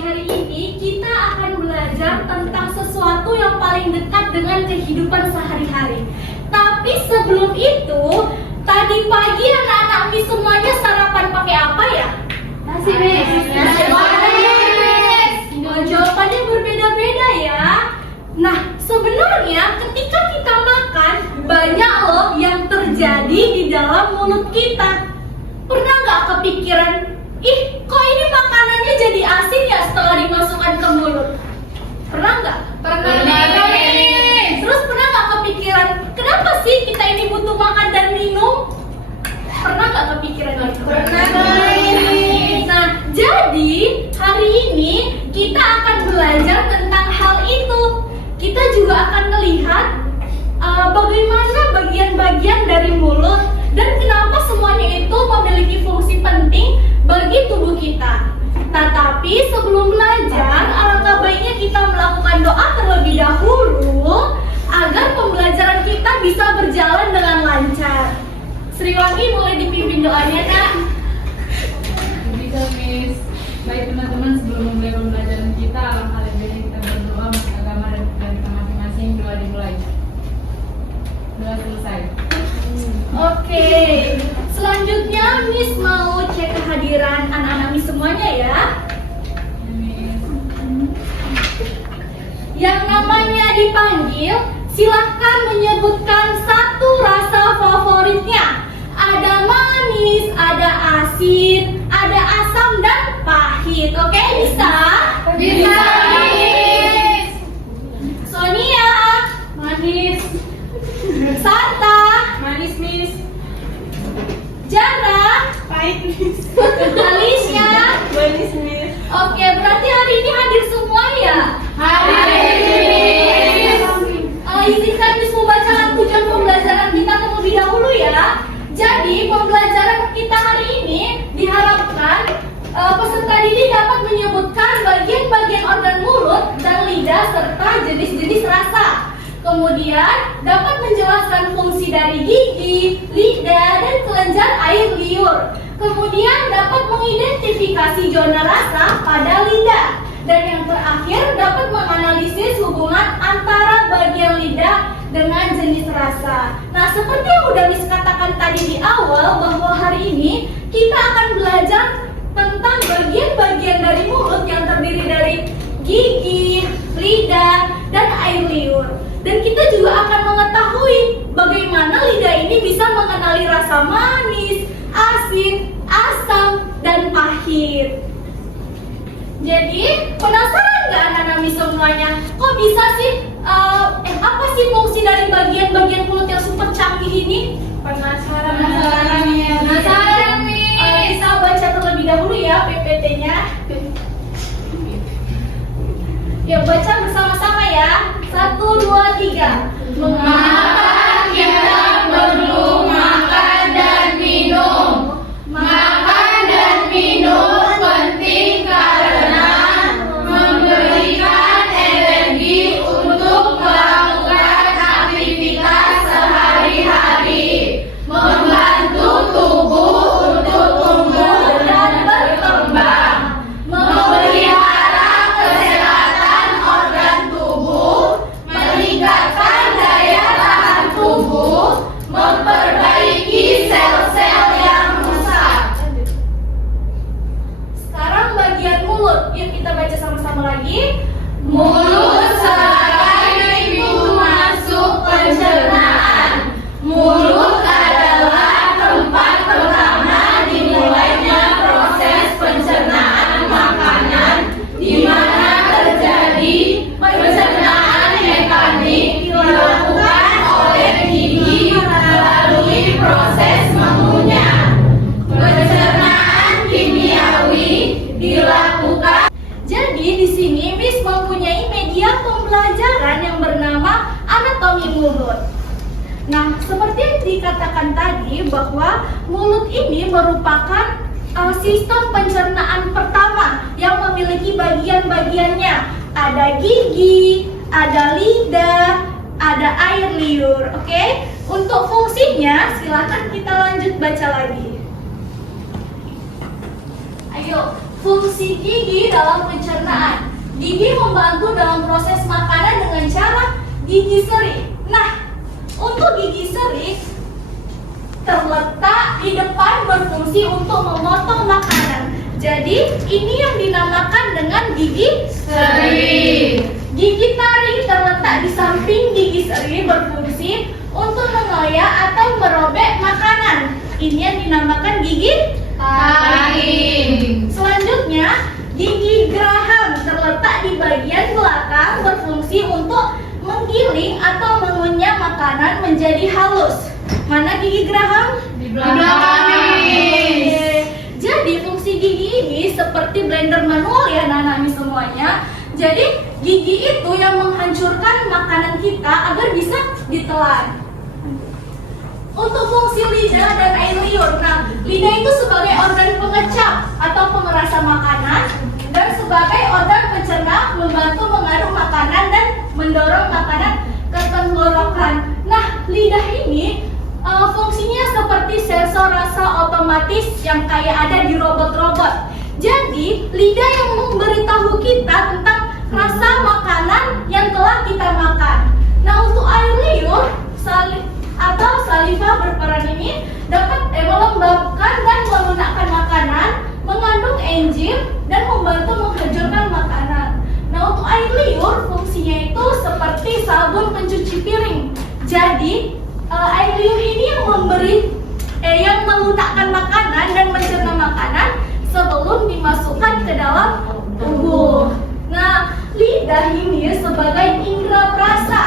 hari ini kita akan belajar tentang sesuatu yang paling dekat dengan kehidupan sehari-hari. Tapi sebelum itu, tadi pagi anak-anak Miss semuanya sarapan pakai apa ya? Nasi, Miss. Nasi goreng. Jawabannya berbeda-beda ya. Nah, sebenarnya ketika kita makan, banyak loh yang terjadi di dalam mulut kita. Pernah nggak kepikiran, ih kok ini makanannya jadi asin ya setelah dimasukkan ke mulut? Pernah nggak? Pernah. Terus pernah nggak kepikiran, kenapa sih kita ini butuh makan dan minum? Pernah nggak kepikiran itu? Pernah. Nah, jadi hari ini kita akan belajar tentang hal itu. Kita juga akan melihat bagaimana bagian-bagian dari mulut dan kenapa semuanya itu memiliki fungsi penting bagi tubuh kita. Tetapi sebelum belajar, alangkah baiknya kita melakukan doa terlebih dahulu agar pembelajaran kita bisa berjalan dengan lancar. Sriwangi boleh dipimpin doanya, Kak? Bisa, Miss. Baik teman-teman, sebelum memulai pembelajaran kita, alangkah lebih baiknya kita berdoa masuk agama dan kita masing-masing. Doa dimulai. Doa selesai. Oke, selanjutnya Miss mau cek kehadiran anak-anak Miss semuanya ya. Miss. Yang namanya dipanggil, silahkan menyebutkan satu rasa favoritnya. Ada manis, ada asin, ada asam dan pahit. Oke, bisa? Bisa, Miss. Sonia, Manis. Santa, Manis, Miss. Jara, Pahit, Miss. Alicia. Manis, Miss. Oke, berarti hari ini hadir semua ya? Izinkan Miss membacakan tujuan pembelajaran kita terlebih dahulu ya. Jadi pembelajaran kita hari ini diharapkan peserta didik dapat menyebutkan bagian-bagian organ mulut dan lidah serta jenis-jenis rasa. Kemudian dapat menjelaskan fungsi dari gigi, lidah, dan kelenjar air liur. Kemudian dapat mengidentifikasi zona rasa pada lidah. Dan yang terakhir dapat menganalisis hubungan antara bagian lidah dengan jenis rasa. Nah, seperti yang udah Miss katakan tadi di awal, bahwa hari ini kita akan belajar tentang bagian-bagian dari mulut yang terdiri dari gigi, lidah, dan air liur. Dan kita juga akan mengetahui bagaimana lidah ini bisa mengenali rasa manis, asin, asam, dan pahit. Jadi, penasaran nggak anak-anak Miss semuanya? Kok bisa sih, apa sih fungsi dari bagian-bagian mulut yang super canggih ini? Penasaran, Miss. Bisa baca terlebih dahulu ya PPT-nya. Yuk baca bersama-sama ya. 1, 2, 3. Mengapa kita perlu makan dan minum? Makan dan minum penting karena memberikan energi untuk melakukan aktivitas sehari-hari, membantu tubuh untuk tumbuh dan berkembang, memelihara kesehatan organ tubuh, meningkatkan daya tahan tubuh, memperbaiki sel-sel yang rusak. Sekarang bagian mulut. Yuk kita baca sama-sama lagi. Mulut sebagai pintu masuk pencernaan. Mulut adalah tempat pertama dimulainya proses pencernaan makanan, di mana terjadi pencernaan mekanik dilakukan oleh gigi melalui proses mengunyah. Pencernaan kimiawi dilakukan. Jadi di sini Miss mempunyai media pembelajaran yang bernama anatomi mulut. Nah, seperti yang dikatakan tadi bahwa mulut ini merupakan sistem pencernaan pertama yang memiliki bagian-bagiannya. Ada gigi, ada lidah, ada air liur. Oke? Untuk fungsinya silakan kita lanjut baca lagi. Ayo, fungsi gigi dalam pencernaan pencernaan. Gigi membantu dalam proses makanan dengan cara gigi seri. Nah, untuk gigi seri terletak di depan berfungsi untuk memotong makanan. Jadi, ini yang dinamakan dengan gigi seri. Gigi taring terletak di samping gigi seri berfungsi untuk mengoyak atau merobek makanan. Ini yang dinamakan gigi taring. Selanjutnya, gigi geraham terletak di bagian belakang berfungsi untuk menggiling atau mengunyah makanan menjadi halus. Mana gigi geraham? Di belakang. Jadi fungsi gigi ini seperti blender manual ya anak-anak semuanya. Jadi gigi itu yang menghancurkan makanan kita agar bisa ditelan. Untuk fungsi lidah dan air liur. Nah, lidah itu sebagai organ pengecap atau pengerasa makanan dan sebagai organ pencerna membantu mengaduk makanan dan mendorong makanan ke tenggorokan. Nah, lidah ini fungsinya seperti sensor rasa otomatis yang kayak ada di robot-robot. Jadi, lidah yang memberitahu kita tentang rasa makanan yang telah kita makan. Nah, untuk air liur atau saliva berperan ini dapat melembabkan dan melunakkan makanan, mengandung enzim dan membantu menghancurkan makanan. Nah, untuk air liur fungsinya itu seperti sabun pencuci piring. Jadi, air liur ini yang melunakkan makanan dan mencerna makanan sebelum dimasukkan ke dalam tubuh. Nah, lidah ini sebagai indera perasa.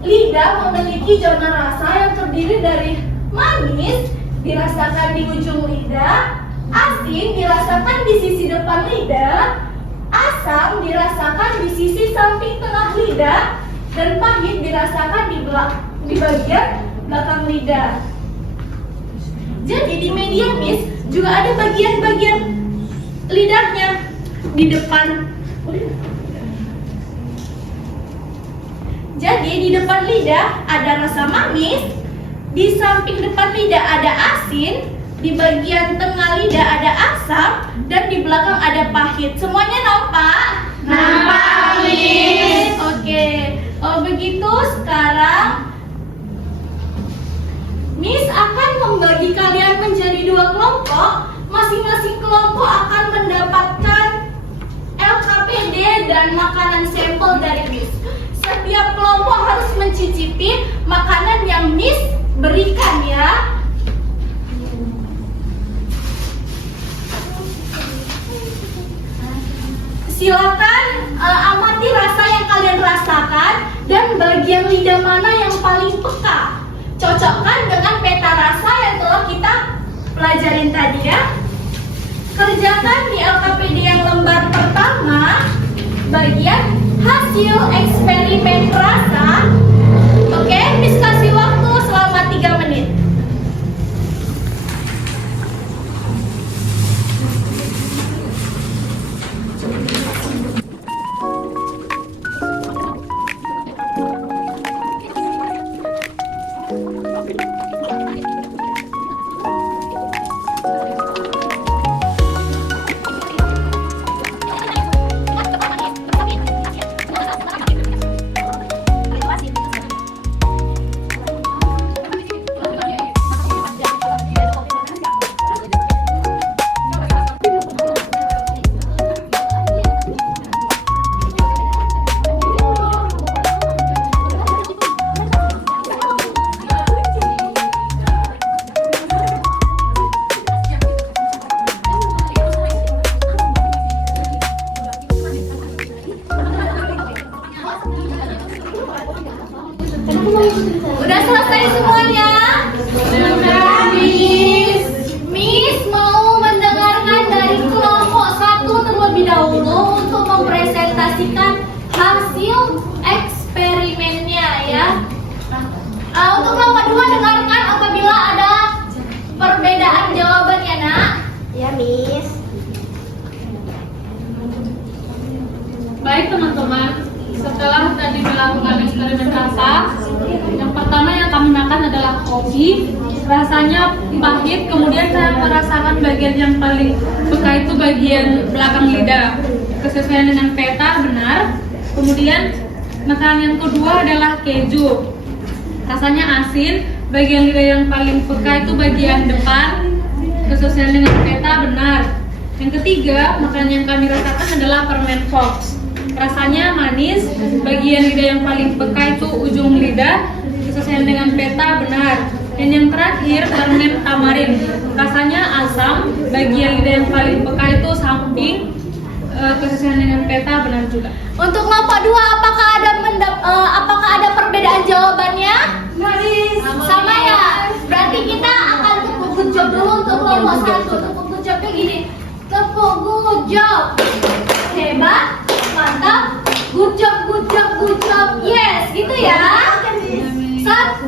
Lidah memiliki zona rasa yang terdiri dari manis dirasakan di ujung lidah, asin dirasakan di sisi depan lidah, asam dirasakan di sisi samping tengah lidah, dan pahit dirasakan di bagian belakang lidah. Jadi di media mis juga ada bagian-bagian lidahnya di depan. Jadi di depan lidah ada rasa manis, di samping depan lidah ada asin, di bagian tengah lidah ada asam, dan di belakang ada pahit. Semuanya nampak? Nampak, Miss. Oke. Begitu sekarang Miss akan membagi kalian menjadi 2 kelompok. Masing-masing kelompok akan mendapatkan LKPD dan makanan sampel dari Miss. Setiap kelompok harus mencicipi makanan yang Miss berikan ya. Silakan amati rasa yang kalian rasakan dan bagian lidah mana yang paling peka. Cocokkan dengan peta rasa yang telah kita pelajarin tadi ya. Kerjakan di LKPD yang lembar pertama bagian hasil eksperimen rasa. Oke, Miss kasih waktu selama 3 menit. Udah selesai semuanya? Sudah, Miss. Miss mau mendengarkan dari kelompok 1 terlebih dahulu untuk mempresentasikan hasil eksperimennya ya. Untuk kelompok 2 dengarkan apabila ada perbedaan jawabannya, Nak. Ya, Miss. Baik teman-teman, setelah tadi melakukan eksperimen rasa, yang pertama yang kami makan adalah kopi. Rasanya pahit, kemudian saya merasakan bagian yang paling peka itu bagian belakang lidah. kesesuaian dengan peta benar. Kemudian makanan yang kedua adalah keju. Rasanya asin, bagian lidah yang paling peka itu bagian depan, kesesuaian dengan peta benar. Yang ketiga, makanan yang kami rasakan adalah permen Fox. Rasanya manis, bagian lidah yang paling peka itu ujung lidah, kesesuaian dengan peta benar. Dan yang terakhir, permen tamarin. Rasanya asam, bagian lidah yang paling peka itu samping, kesesuaian dengan peta benar juga. Untuk kelompok 2, apakah ada perbedaan jawabannya? Sama ya. Berarti kita akan tepuk good job dulu untuk kelompok 1. Tepuk good jobnya gini. Tepuk good job. Hebat, mantap. Good job, good job, good job. Yes, gitu ya.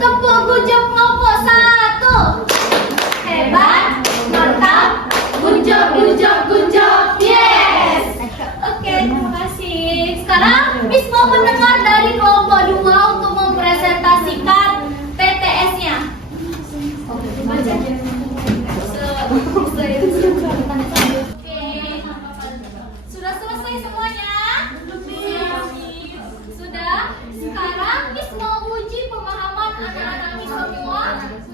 Tepuk good job kelompok 1. Hebat, mantap. Good job, good job, good job. Yes. Oke, terima kasih. Sekarang Miss mau mendengar dari kelompok 2 untuk mempresentasikan PTS-nya. Oke. Sudah selesai semuanya? Sudah. Sekarang Miss mau uji pemahaman anak-anak Miss semua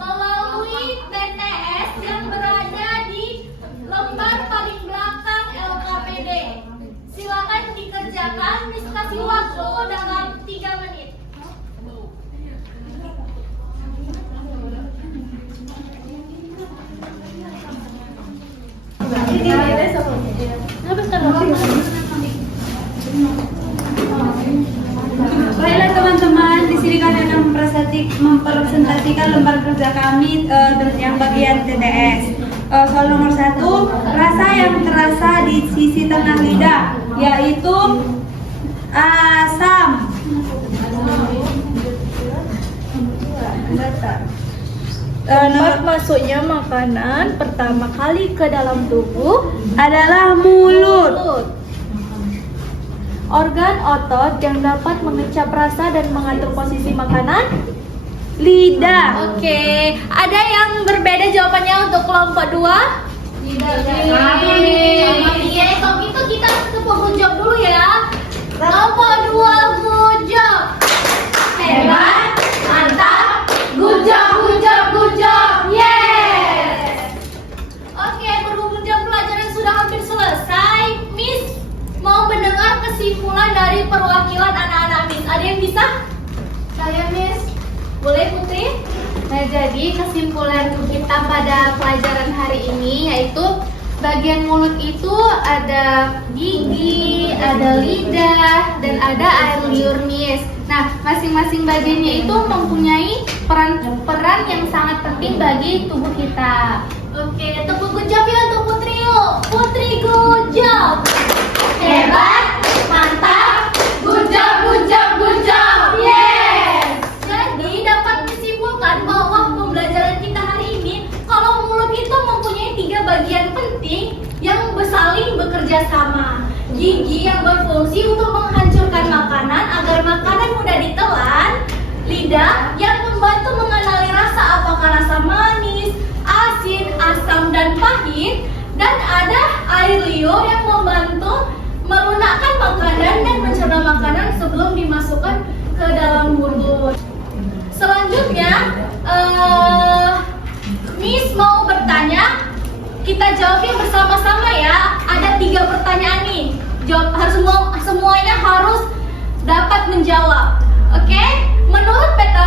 melalui PTS yang berada di lembar paling belakang LKPD. Silakan dikerjakan, Miss kasih waktu dalam 3 menit. Baiklah teman-teman, di sini kami akan mempresentasikan lembar kerja kami yang bagian TTS. Soal nomor 1, rasa yang terasa di sisi tengah lidah, yaitu asam. Tempat masuknya makanan pertama kali ke dalam tubuh Adalah mulut. Organ otot yang dapat mengecap rasa dan mengatur posisi makanan. Lidah. Oke, ada yang berbeda jawabannya untuk kelompok 2? Iya, kalau gitu kita tepuk good job dulu ya. Kelompok 2 good job. Hebat, mantap. Good job, good job, good job. Yes. Oke, berhubung jam pelajaran sudah hampir selesai, Miss mau mendengar kesimpulan dari perwakilan anak-anak Miss. Ada yang bisa? Saya Miss. Boleh Putri? Nah, jadi kesimpulan kita pada pelajaran hari ini yaitu bagian mulut itu ada gigi, ada lidah, dan ada air liur Miss. Nah, masing-masing bagiannya itu mempunyai peran yang sangat penting bagi tubuh kita. Oke, tepuk good job ya untuk Putri yuk. Putri good job. Hebat, mantap. Good job, good job, good job. Yes. Jadi dapat disimpulkan bahwa pembelajaran kita hari ini kalau mulut itu mempunyai 3 bagian penting yang saling bekerja sama. Gigi yang berfungsi untuk menghancurkan makanan agar makanan mudah ditelan. Lidah yang membantu mengenali rasa, apakah rasa manis, asin, asam, dan pahit. Dan ada air liur yang membantu melunakkan makanan dan mencerna makanan sebelum dimasukkan ke dalam mulut. Selanjutnya, Miss mau bertanya, kita jawabnya bersama-sama ya. Ada 3 pertanyaan nih. Semuanya harus dapat menjawab. Oke? Menurut peta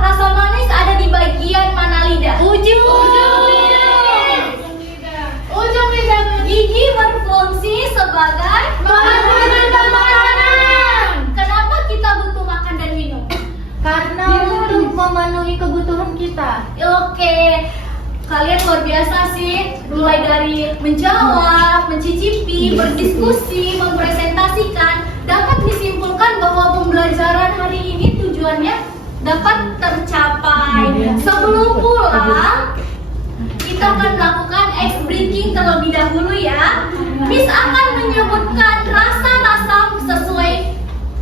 rasa manis ada di bagian mana lidah? Ujung lidah. Gigi berfungsi sebagai makanan. Kenapa kita butuh makan dan minum? Karena untuk memenuhi kebutuhan kita. Oke. Kalian luar biasa sih, mulai dari menjawab, mencicipi, berdiskusi, mempresentasikan. Dapat disimpulkan bahwa pembelajaran hari ini tujuannya dapat tercapai. Sebelum pulang, kita akan melakukan ice breaking terlebih dahulu ya. Miss akan menyebutkan rasa-rasa sesuai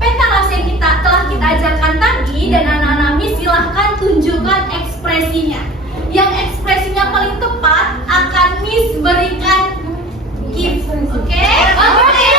peta rasa yang telah kita ajarkan tadi, dan anak-anak Miss silahkan tunjukkan ekspresinya. Yang ekspresinya paling tepat akan Miss berikan gift. Oke? Oke.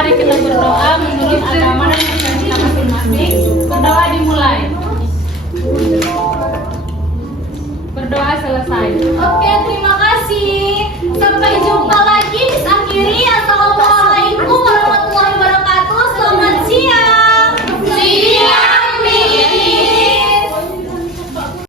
mari kita berdoa menurut agama dan percaya kita masing-masing. Berdoa dimulai. Berdoa selesai.